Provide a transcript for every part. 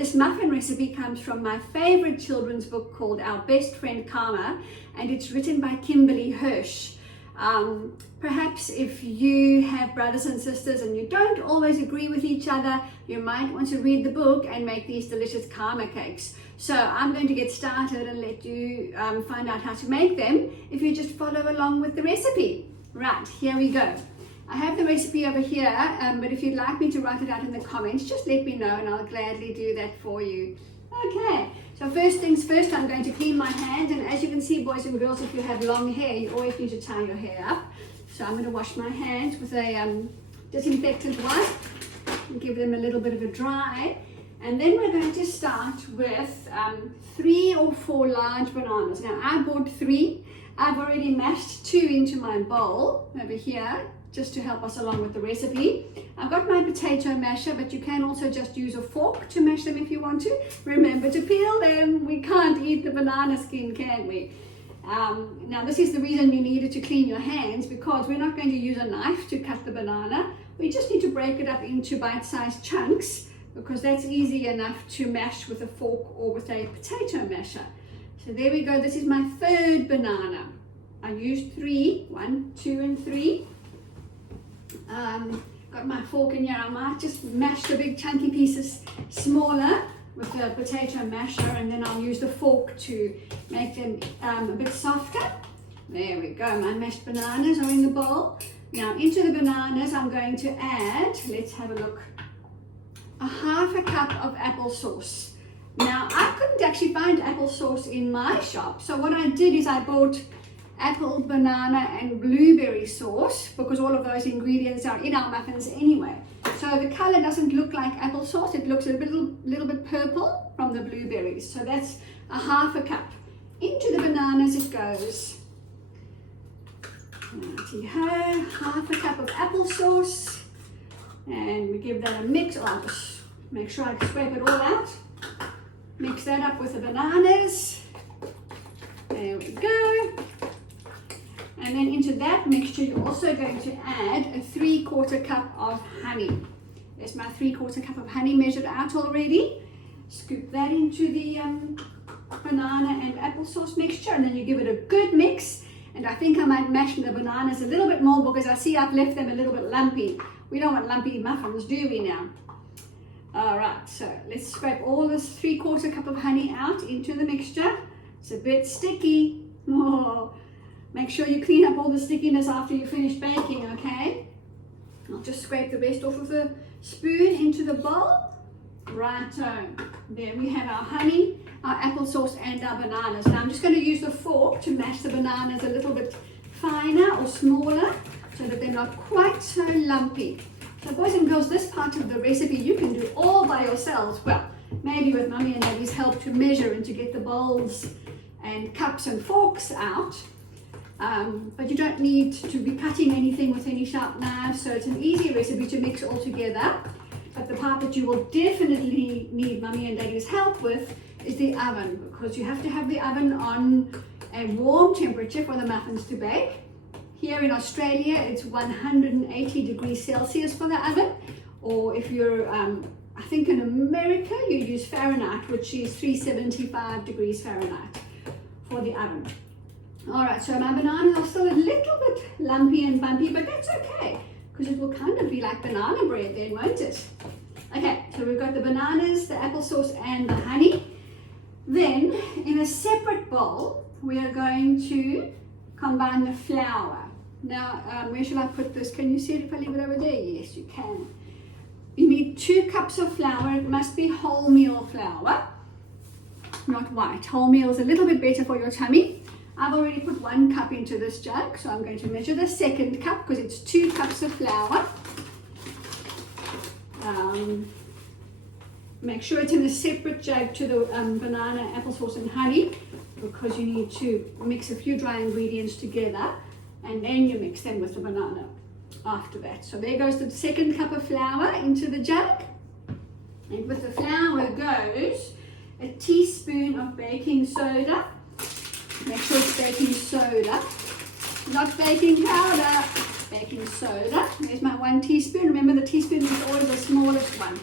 This muffin recipe comes from my favorite children's book called Our Best Friend Karma, and it's written by Kimberly Hirsch. Perhaps if you have brothers and sisters and you don't always agree with each other, you might want to read the book and make these delicious karma cakes. So I'm going to get started and let you find out how to make them if you just follow along with the recipe. Right, here we go. I have the recipe over here, but if you'd like me to write it out in the comments, just let me know and I'll gladly do that for you. Okay, so first things first, I'm going to clean my hands, and as you can see, boys and girls, if you have long hair, you always need to tie your hair up. So I'm going to wash my hands with a disinfectant wipe and give them a little bit of a dry. And then we're going to start with 3 or 4 large bananas. Now I bought 3. I've already mashed 2 into my bowl over here, just to help us along with the recipe. I've got my potato masher, but you can also just use a fork to mash them if you want to. Remember to peel them. We can't eat the banana skin, can we? Now this is the reason you needed to clean your hands, because we're not going to use a knife to cut the banana. We just need to break it up into bite-sized chunks, because that's easy enough to mash with a fork or with a potato masher. So there we go. This is my 3rd banana. I used 3, 1, 2, and 3. Got my fork in here. I might just mash the big chunky pieces smaller with the potato masher, and then I'll use the fork to make them a bit softer. There we go. My mashed bananas are in the bowl. Now into the bananas I'm going to add, let's have a look, a 1/2 cup of applesauce. Now I couldn't actually find applesauce in my shop, so what I did is I bought apple, banana and blueberry sauce, because all of those ingredients are in our muffins anyway. So the color doesn't look like applesauce, it looks a little bit purple from the blueberries. So that's a 1/2 cup. Into the bananas it goes. Righty-ho, 1/2 cup of applesauce. And we give that a mix. I'll just make sure I scrape it all out. Mix that up with the bananas. There we go. And then into that mixture, you're also going to add a 3/4 cup of honey. There's my 3/4 cup of honey measured out already. Scoop that into the banana and applesauce mixture, and then you give it a good mix. And I think I might mash the bananas a little bit more, because I see I've left them a little bit lumpy. We don't want lumpy muffins, do we now? All right, so let's scrape all this 3/4 cup of honey out into the mixture. It's a bit sticky. Oh. Make sure you clean up all the stickiness after you finish baking, okay? I'll just scrape the rest off with a spoon into the bowl. Righto. There we have our honey, our applesauce and our bananas. Now I'm just going to use the fork to mash the bananas a little bit finer or smaller, so that they're not quite so lumpy. So boys and girls, this part of the recipe you can do all by yourselves. Well, maybe with Mummy and Daddy's help to measure and to get the bowls and cups and forks out. But you don't need to be cutting anything with any sharp knives, so it's an easy recipe to mix all together. But the part that you will definitely need Mummy and Daddy's help with is the oven, because you have to have the oven on a warm temperature for the muffins to bake. Here in Australia, it's 180 degrees Celsius for the oven, or if you're, I think in America, you use Fahrenheit, which is 375 degrees Fahrenheit for the oven. Alright, so my bananas are still a little bit lumpy and bumpy, but that's okay, because it will kind of be like banana bread then, won't it? Okay, so we've got the bananas, the applesauce and the honey. Then, in a separate bowl, we are going to combine the flour. Now, where shall I put this? Can you see it if I leave it over there? Yes, you can. You need 2 cups of flour. It must be wholemeal flour, not white. Wholemeal is a little bit better for your tummy. I've already put 1 cup into this jug, so I'm going to measure the 2nd cup, because it's 2 cups of flour. Make sure it's in a separate jug to the banana, applesauce and honey, because you need to mix a few dry ingredients together, and then you mix them with the banana after that. So there goes the 2nd cup of flour into the jug, and with the flour goes a teaspoon of baking soda. Make sure it's baking soda, not baking powder, baking soda. There's my 1 teaspoon. Remember, the teaspoon is always the smallest one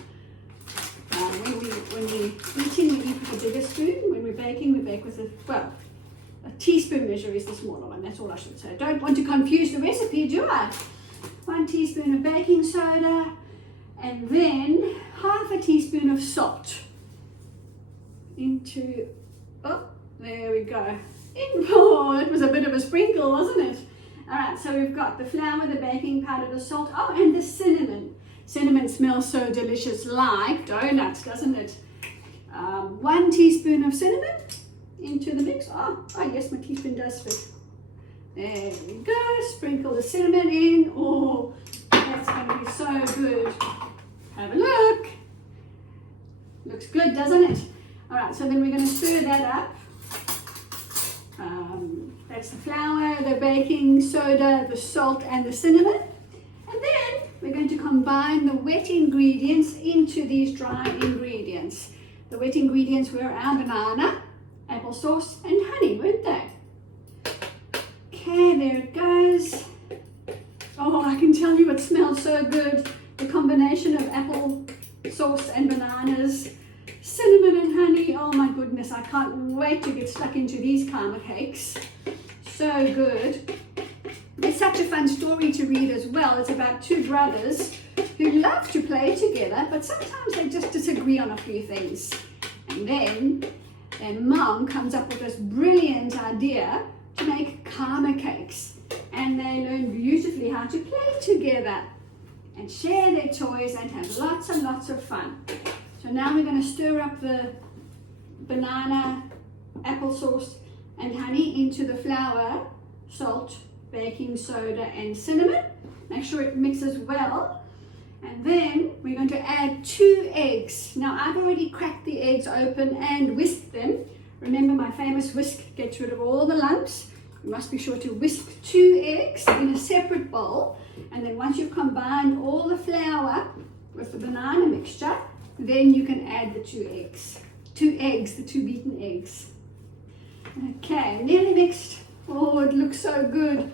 when we we're eating, we eat with a bigger spoon. When we're baking, we bake with a teaspoon measure is the smaller one, that's all I should say. Don't want to confuse the recipe, do I? 1 teaspoon of baking soda, and then half a teaspoon of salt into, oh, there we go. Oh, it was a bit of a sprinkle, wasn't it? All right, so we've got the flour, the baking powder, the salt, oh, and the cinnamon. Cinnamon smells so delicious, like donuts, doesn't it? 1 teaspoon of cinnamon into the mix. Oh, yes, my teaspoon does fit. There we go. Sprinkle the cinnamon in. Oh, that's going to be so good. Have a look. Looks good, doesn't it? All right, so then we're going to stir that up. That's the flour, the baking soda, the salt, and the cinnamon. And then we're going to combine the wet ingredients into these dry ingredients. The wet ingredients were our banana, applesauce, and honey, weren't they? Okay, there it goes. Oh, I can tell you it smells so good. The combination of applesauce and bananas, cinnamon and honey. Oh my goodness, I can't wait to get stuck into these karma cakes. So good. It's such a fun story to read as well. It's about 2 brothers who love to play together, but sometimes they just disagree on a few things. And then their mom comes up with this brilliant idea to make karma cakes. And they learn beautifully how to play together and share their toys and have lots and lots of fun. So now we're going to stir up the banana, applesauce, and honey into the flour, salt, baking soda, and cinnamon. Make sure it mixes well. And then we're going to add 2 eggs. Now I've already cracked the eggs open and whisked them. Remember, my famous whisk gets rid of all the lumps. You must be sure to whisk 2 eggs in a separate bowl. And then once you've combined all the flour with the banana mixture, then you can add the 2 eggs. 2 eggs, the 2 beaten eggs. Okay, nearly mixed. Oh, it looks so good.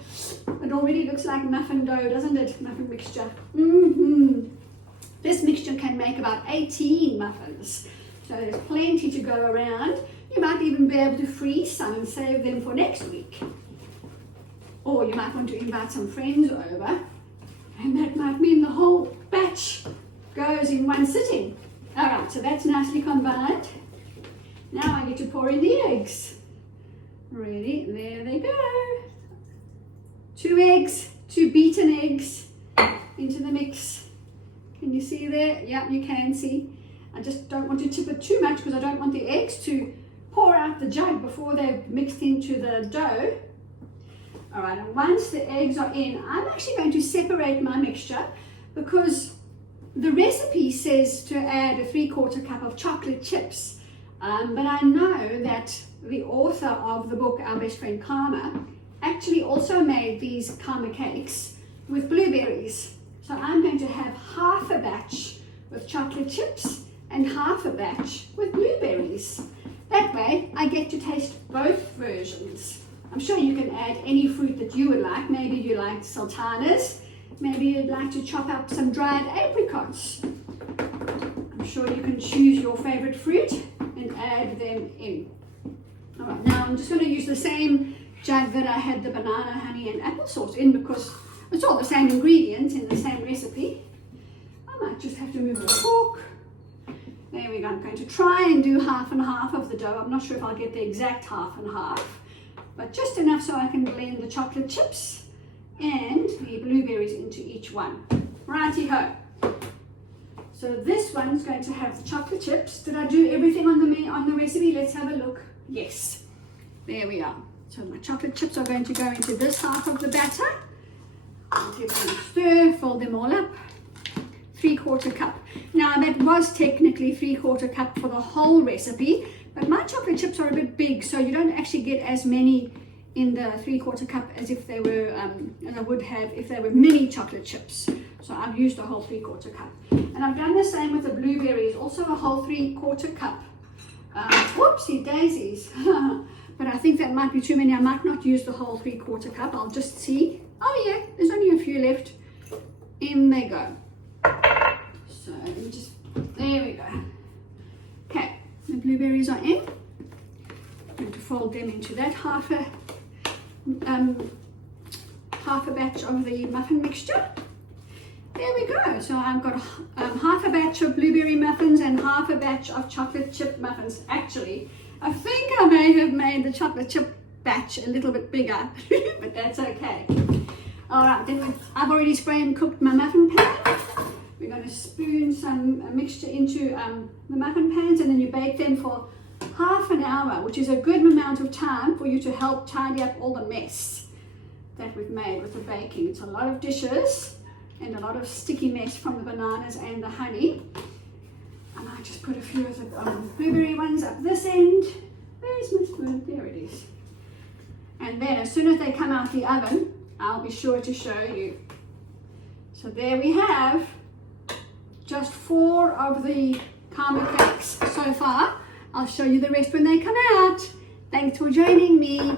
It already looks like muffin dough, doesn't it? Muffin mixture. This mixture can make about 18 muffins. So there's plenty to go around. You might even be able to freeze some and save them for next week. Or you might want to invite some friends over, and that might mean the whole batch goes in one sitting. All right, so that's nicely combined. Now I get to pour in the eggs. Ready? There they go. 2 eggs, 2 beaten eggs into the mix. Can you see there? Yeah, you can see. I just don't want to tip it too much because I don't want the eggs to pour out the jug before they've mixed into the dough. All right, and once the eggs are in, I'm actually going to separate my mixture because the recipe says to add a 3/4 cup of chocolate chips. But I know that the author of the book, Our Best Friend Karma, actually also made these karma cakes with blueberries. So I'm going to have half a batch with chocolate chips and half a batch with blueberries. That way I get to taste both versions. I'm sure you can add any fruit that you would like. Maybe you like sultanas. Maybe you'd like to chop up some dried apricots. I'm sure you can choose your favorite fruit and add them in. All right, now I'm just going to use the same jug that I had the banana, honey, and applesauce in because it's all the same ingredients in the same recipe. I might just have to move the fork. There we go. I'm going to try and do half and half of the dough. I'm not sure if I'll get the exact half and half, but just enough so I can blend the chocolate chips and the blueberries into each one. Righty-ho. So this one's going to have the chocolate chips. Did I do everything on the recipe? Let's have a look. Yes. There we are. So my chocolate chips are going to go into this half of the batter. I'll give them a stir, fold them all up. 3/4 cup. Now that was technically 3/4 cup for the whole recipe, but my chocolate chips are a bit big, so you don't actually get as many in the 3/4 cup as if they were, as I would have if they were mini chocolate chips. So I've used a whole 3/4 cup. And I've done the same with the blueberries, also a whole 3/4 cup. Whoopsie daisies. But I think that might be too many. I might not use the whole 3/4 cup. I'll just see. Oh yeah, there's only a few left. In they go. So let me just, there we go. Okay, blueberries are in. I'm going to fold them into that half a batch of the muffin mixture. There we go. So I've got half a batch of blueberry muffins and half a batch of chocolate chip muffins. Actually, I think I may have made the chocolate chip batch a little bit bigger, but that's okay. All right, then I've already sprayed and cooked my muffin pan. We're going to spoon some mixture into the muffin pans, and then you bake them for half an hour, which is a good amount of time for you to help tidy up all the mess that we've made with the baking. It's a lot of dishes and a lot of sticky mess from the bananas and the honey. And I just put a few of the blueberry ones up this end. Where's my spoon? There it is. And then as soon as they come out the oven, I'll be sure to show you. So there we have just 4 of the caramel cakes so far. I'll show you the rest when they come out. Thanks for joining me.